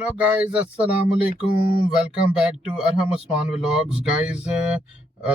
Hello guys, अस्सलाम वालेकुम। Welcome back to Arham Usman vlogs. Guys,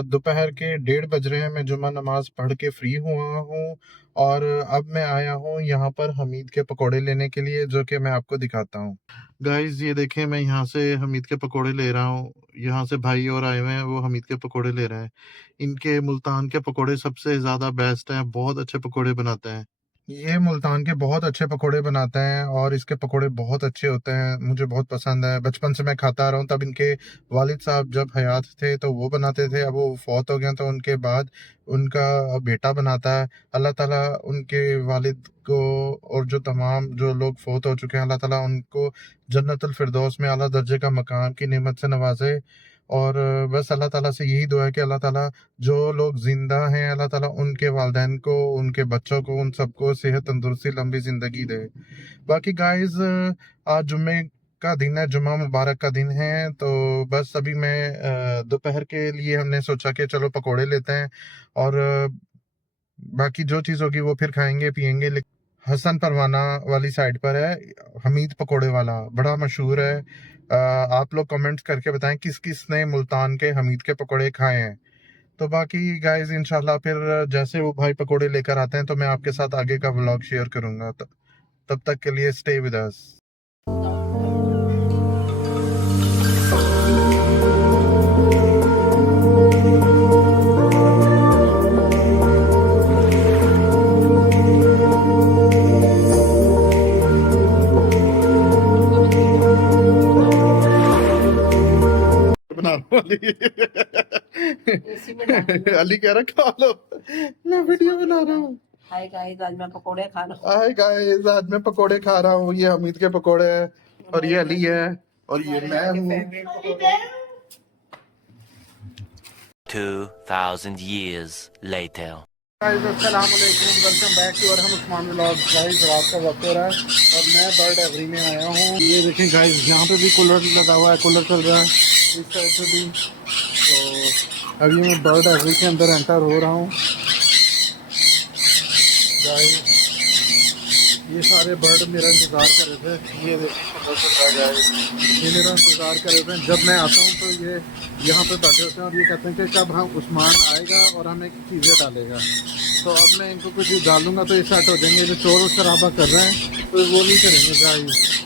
दोपहर के 1:30 बज रहे हैं। मैं जुम्मा नमाज पढ़ के फ्री हुआ हूँ और अब मैं आया हूँ यहाँ पर हमीद के पकोड़े लेने के लिए, जो कि मैं आपको दिखाता हूँ। गाइस, ये देखें, मैं यहाँ से हमीद के पकोड़े ले रहा हूँ। यहाँ से भाई और आए हुए हैं, वो हमीद के पकोड़े ले रहे हैं। इनके मुल्तान के पकोड़े सबसे ज़्यादा बेस्ट हैं, बहुत अच्छे पकोड़े बनाते हैं। ये मुल्तान के बहुत अच्छे पकोड़े बनाते हैं और इसके पकोड़े बहुत अच्छे होते हैं, मुझे बहुत पसंद है। बचपन से मैं खाता आ रहा हूँ। तब इनके वालिद साहब जब हयात थे तो वो बनाते थे, अब वो फौत हो गए, तो उनके बाद उनका बेटा बनाता है। अल्लाह ताला उनके वालिद को और जो तमाम जो लोग फौत हो चुके हैं, अल्लाह ताला उनको जन्नतुल फिरदौस में आला दर्जे का मकाम की नेमत से नवाजे। और बस अल्लाह ताला से यही दुआ है कि अल्लाह ताला जो लोग जिंदा हैं, अल्लाह ताला उनके वालिदैन को, उनके बच्चों को, उन सबको सेहत, तंदुरुस्ती, लंबी ज़िंदगी दे। बाकी गाइस, आज जुम्मे का दिन है, जुम्मा मुबारक का दिन है। तो बस अभी मैं दोपहर के लिए हमने सोचा कि चलो पकोड़े लेते हैं और बाकी जो चीज़ होगी वो फिर खाएंगे पियेंगे। हसन परवाना वाली साइड पर है हमीद पकोड़े वाला, बड़ा मशहूर है। आप लोग कमेंट्स करके बताएं किस किस ने मुल्तान के हमीद के पकोड़े खाए हैं। तो बाकी गाइस, इंशाल्लाह फिर जैसे वो भाई पकोड़े लेकर आते हैं तो मैं आपके साथ आगे का व्लॉग शेयर करूंगा। तब तक के लिए स्टे विद अस। बना लो अली कह रहा खा लो, मैं वीडियो बना रहा हूँ। हाय गाइस, आज मैं पकोड़े खा रहा हूँ। हाय गाइस, आज मैं पकोड़े खा रहा हूँ। ये हमीद के पकोड़े हैं और ये अली है और ये मैं हूँ। 2000 years later. गाइस, अस्सलाम वालेकुम, welcome back to Arham Usman vlogs. Guys, रात का वक्त हो रहा है और मैं बर्ड एवरी में आया हूँ। ये देखें गाइस, यहाँ पे भी कूलर लगा हुआ है, कूलर चल रहा है इस साइड पे भी। तो अभी मैं बर्ड एवरी के अंदर एंटर हो रहा हूँ। गाइस, ये सारे बर्ड मेरा इंतज़ार कर रहे थे। ये ये मेरा इंतज़ार कर रहे थे। जब मैं आता हूँ तो ये यहाँ पे बैठे होते हैं और ये कहते हैं कि कब हम उस्मान आएगा और हमें चीज़ें डालेगा। तो अब मैं इनको कुछ डालूंगा तो ये सेट हो जाएंगे। जो शोर और शराबा कर रहे हैं तो वो नहीं करेंगे गाइस।